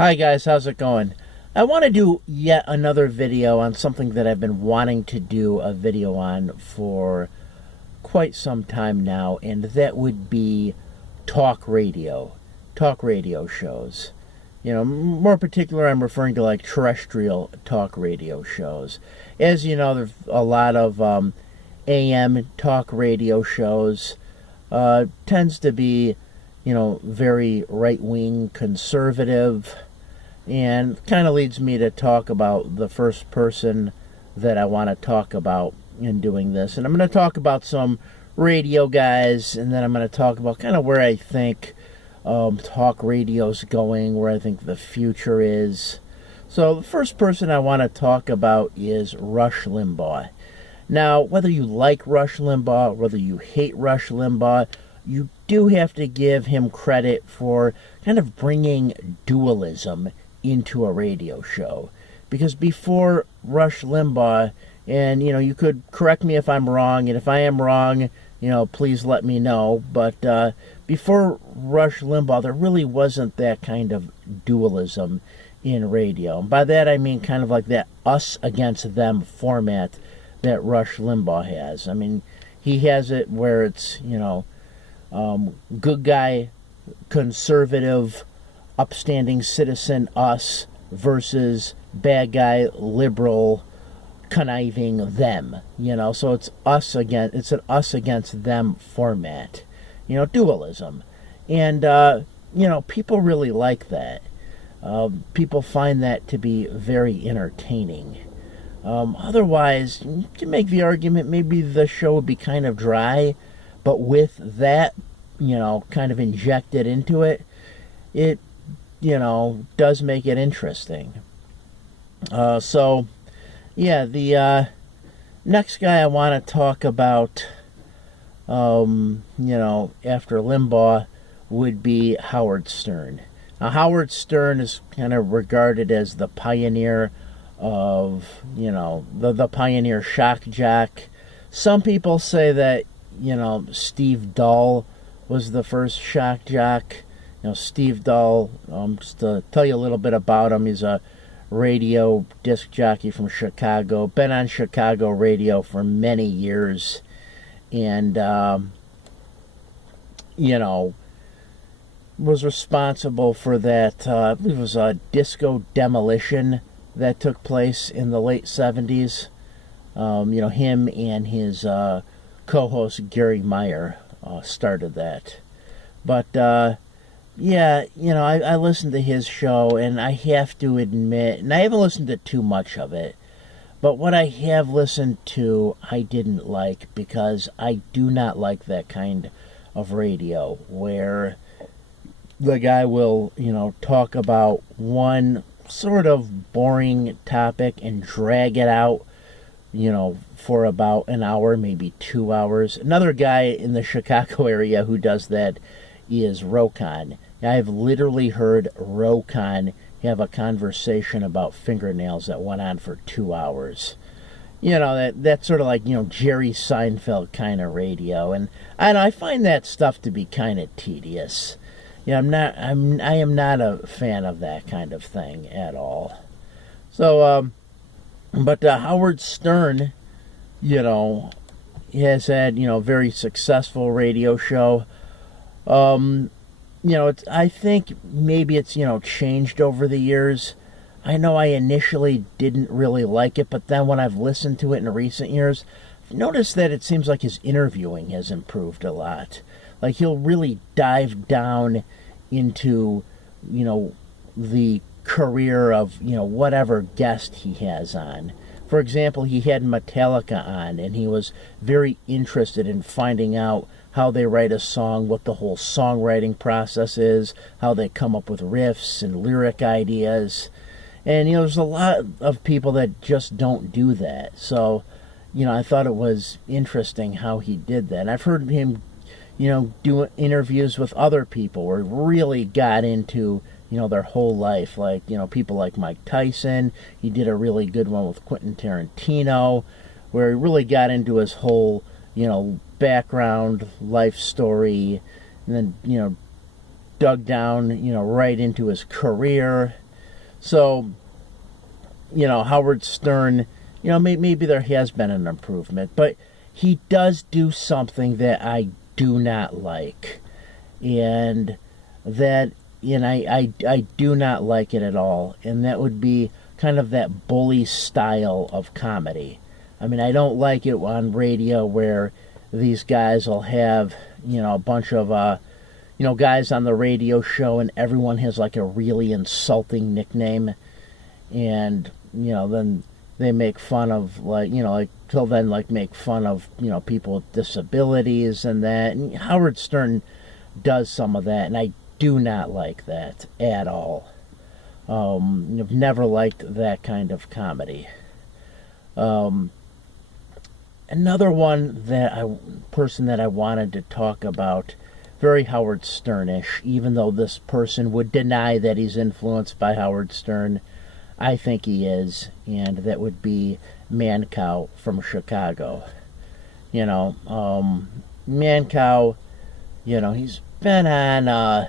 Hi guys, how's it going? I want to do yet another video on something that I've been wanting to do a video on for quite some time now, and that would be talk radio shows. More particular, I'm referring to like terrestrial talk radio shows. As you know, there's a lot of AM talk radio shows. Tends to be, very right-wing conservative, and kind of leads me to talk about the first person that I want to talk about in doing this. And I'm going to talk about some radio guys, and then I'm going to talk about kind of where I think talk radio's going, where I think the future is. So the first person I want to talk about is Rush Limbaugh. Now, whether you like Rush Limbaugh, whether you hate Rush Limbaugh, you do have to give him credit for kind of bringing dualism into a radio show. Because before Rush Limbaugh, and you could correct me if I'm wrong, and if I am wrong, please let me know, but before Rush Limbaugh, there really wasn't that kind of dualism in radio. And by that I mean kind of like that us against them format that Rush Limbaugh has. I mean, he has it where it's, good guy, conservative, upstanding citizen, us, versus bad guy, liberal, conniving, them. So it's an us against them format. Dualism. And, people really like that. People find that to be very entertaining. Otherwise, you can make the argument maybe the show would be kind of dry, but with that, kind of injected into it, it, does make it interesting. The next guy I want to talk about, after Limbaugh, would be Howard Stern. Now, Howard Stern is kind of regarded as the pioneer of, the pioneer shock jock. Some people say that, Steve Dahl was the first shock jock. Steve Dahl, just to tell you a little bit about him, he's a radio disc jockey from Chicago, been on Chicago radio for many years, and, was responsible for that, I believe it was a disco demolition that took place in the late 70s. Him and his co-host Gary Meyer started that. But, I listened to his show, and I have to admit, and I haven't listened to too much of it, but what I have listened to, I didn't like, because I do not like that kind of radio, where the guy will, talk about one sort of boring topic and drag it out, for about an hour, maybe 2 hours. Another guy in the Chicago area who does that is Rokon. I've literally heard Rokon have a conversation about fingernails that went on for 2 hours. That's sort of like, Jerry Seinfeld kind of radio. And I find that stuff to be kind of tedious. I am not a fan of that kind of thing at all. So, but Howard Stern, has had, very successful radio show. I think maybe it's, changed over the years. I know I initially didn't really like it, but then when I've listened to it in recent years, I've noticed that it seems like his interviewing has improved a lot. Like, he'll really dive down into, the career of, whatever guest he has on. For example, he had Metallica on, and he was very interested in finding out how they write a song, what the whole songwriting process is, how they come up with riffs and lyric ideas. And, there's a lot of people that just don't do that. So, I thought it was interesting how he did that. And I've heard him, do interviews with other people where he really got into, their whole life. Like, people like Mike Tyson. He did a really good one with Quentin Tarantino, where he really got into his whole, background, life story, and then, dug down, right into his career. So, Howard Stern, maybe there has been an improvement, but he does do something that I do not like. And I do not like it at all. And that would be kind of that bully style of comedy. I mean, I don't like it on radio where these guys will have, a bunch of, guys on the radio show and everyone has like a really insulting nickname. And, then they make fun of, till then, make fun of, people with disabilities and that. And Howard Stern does some of that, and I do not like that at all. I've never liked that kind of comedy. Another person that I wanted to talk about, very Howard Sternish, even though this person would deny that he's influenced by Howard Stern. I think he is, and that would be Mancow from Chicago. Mancow, he's been on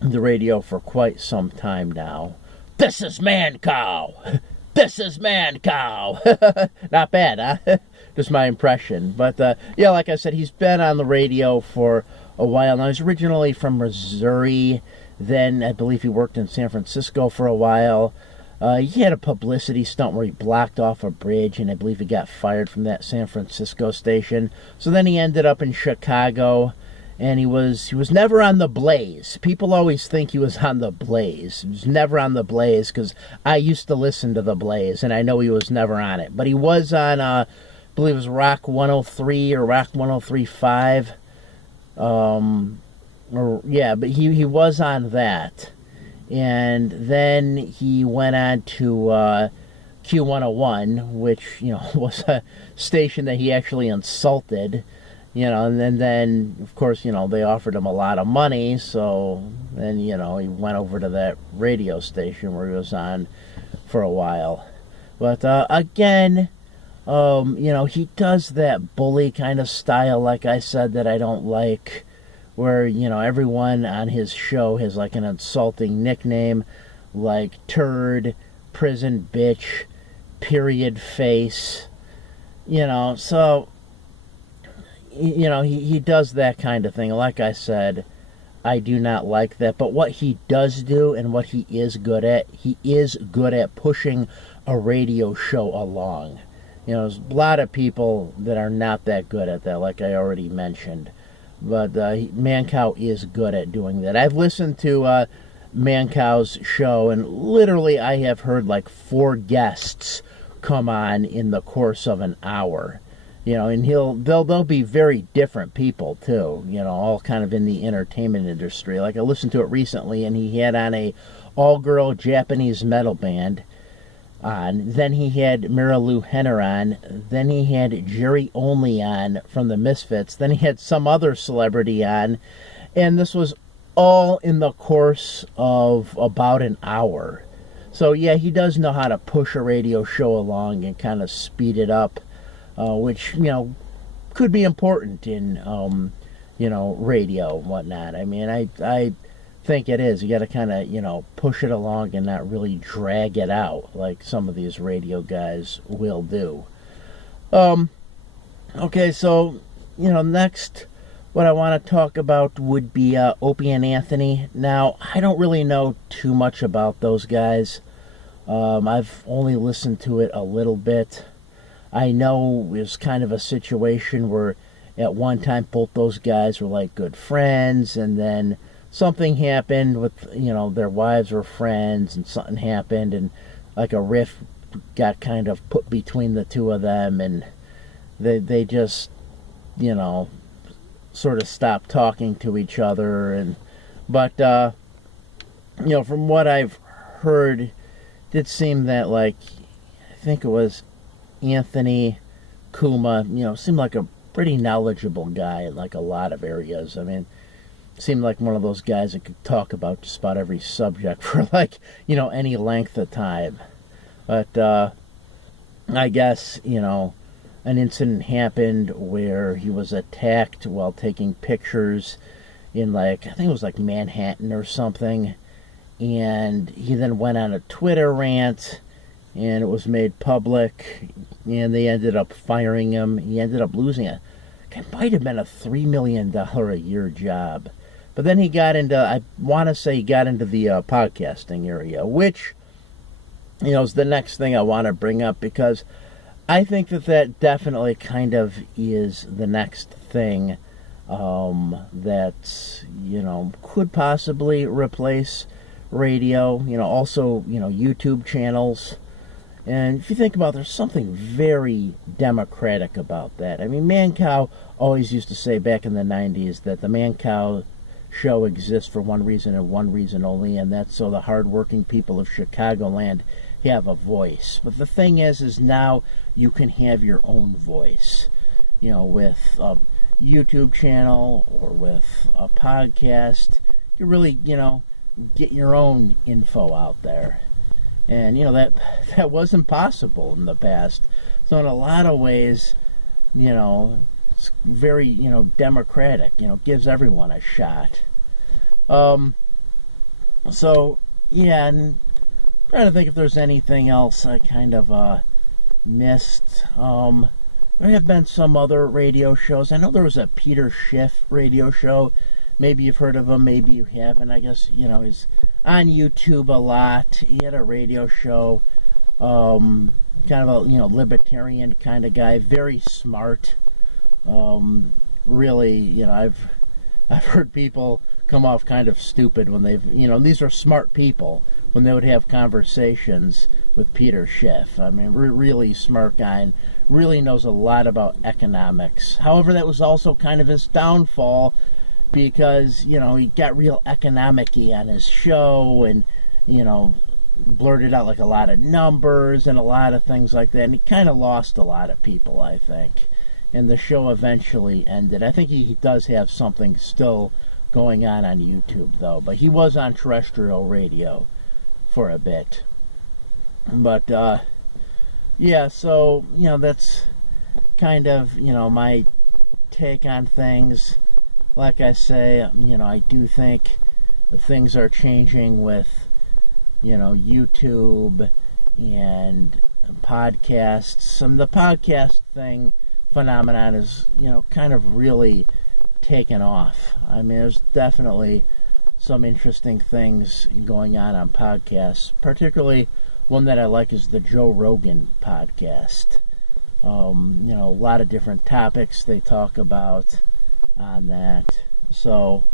the radio for quite some time now. This is Mancow! This is Mancow! Not bad, huh? Just my impression. But, like I said, he's been on the radio for a while now. He's originally from Missouri. Then I believe he worked in San Francisco for a while. He had a publicity stunt where he blocked off a bridge, and I believe he got fired from that San Francisco station. So then he ended up in Chicago, and he was never on the Blaze. People always think he was on the Blaze. He was never on the Blaze because I used to listen to the Blaze, and I know he was never on it. But he was on, I believe it was Rock 103 or Rock 103.5. But he was on that. And then he went on to Q101, which, was a station that he actually insulted, and then, of course, they offered him a lot of money, so then, he went over to that radio station where he was on for a while. But, again, he does that bully kind of style, like I said, that I don't like, where, everyone on his show has like an insulting nickname, like turd, prison bitch, period face, so, he does that kind of thing. Like I said, I do not like that, but what he does do and what he is good at pushing a radio show along. There's a lot of people that are not that good at that, like I already mentioned. But Mancow is good at doing that. I've listened to Mancow's show, and literally I have heard like 4 guests come on in the course of an hour. And they'll be very different people too. All kind of in the entertainment industry. Like I listened to it recently, and he had on a all-girl Japanese metal band on. Then he had Marilu Henner on. Then he had Jerry Only on from the Misfits. Then he had some other celebrity on. And this was all in the course of about an hour. So yeah, he does know how to push a radio show along and kind of speed it up, which, could be important in, radio and whatnot. I mean, I think it is. You got to kind of, push it along and not really drag it out like some of these radio guys will do. Okay, so, next what I want to talk about would be Opie and Anthony. Now, I don't really know too much about those guys. I've only listened to it a little bit. I know it was kind of a situation where at one time both those guys were like good friends, and then something happened with, their wives were friends, and something happened, and like a rift got kind of put between the two of them, and they just, sort of stopped talking to each other. But from what I've heard, it did seem that, like, I think it was Anthony Kuma, seemed like a pretty knowledgeable guy in like a lot of areas. I mean, seemed like one of those guys that could talk about just about every subject for like, any length of time. But I guess, an incident happened where he was attacked while taking pictures in, like, I think it was like Manhattan or something. and he then went on a Twitter rant, and it was made public, and they ended up firing him. He ended up losing it. It might have been a $3 million a year job. But then he got into, I want to say he got into the podcasting area, which, is the next thing I want to bring up, because I think that definitely kind of is the next thing that, could possibly replace radio. Also, YouTube channels. And if you think about it, there's something very democratic about that. I mean, Mancow always used to say back in the 90s that the Mancow show exists for one reason and one reason only, and that's so the hardworking people of Chicagoland have a voice. But the thing is now you can have your own voice, with a YouTube channel or with a podcast. You really, get your own info out there. And, that wasn't possible in the past. So in a lot of ways, it's very, democratic, gives everyone a shot. So, yeah, and I'm trying to think if there's anything else I kind of missed. There have been some other radio shows. I know there was a Peter Schiff radio show. Maybe you've heard of him, maybe you haven't. I guess, he's on YouTube a lot. He had a radio show, kind of a, libertarian kind of guy, very smart. Really, I've heard people come off kind of stupid when they've, these are smart people when they would have conversations with Peter Schiff. I mean, really smart guy and really knows a lot about economics. However, that was also kind of his downfall, because, he got real economic-y on his show and, blurted out like a lot of numbers and a lot of things like that. And he kind of lost a lot of people, I think. And the show eventually ended. I think he does have something still going on YouTube, though. But he was on terrestrial radio for a bit. But, yeah, so, that's kind of, my take on things. Like I say, I do think things are changing with, YouTube and podcasts. The podcast phenomenon is, kind of really taken off. I mean, there's definitely some interesting things going on podcasts. Particularly one that I like is the Joe Rogan podcast. A lot of different topics they talk about on that. So,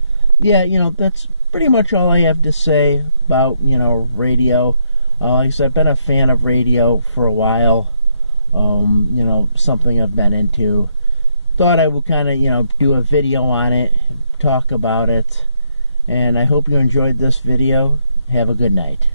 yeah, that's pretty much all I have to say about, radio. Like I said, I've been a fan of radio for a while. Something I've been into. Thought I would kind of, do a video on it, talk about it. And I hope you enjoyed this video. Have a good night.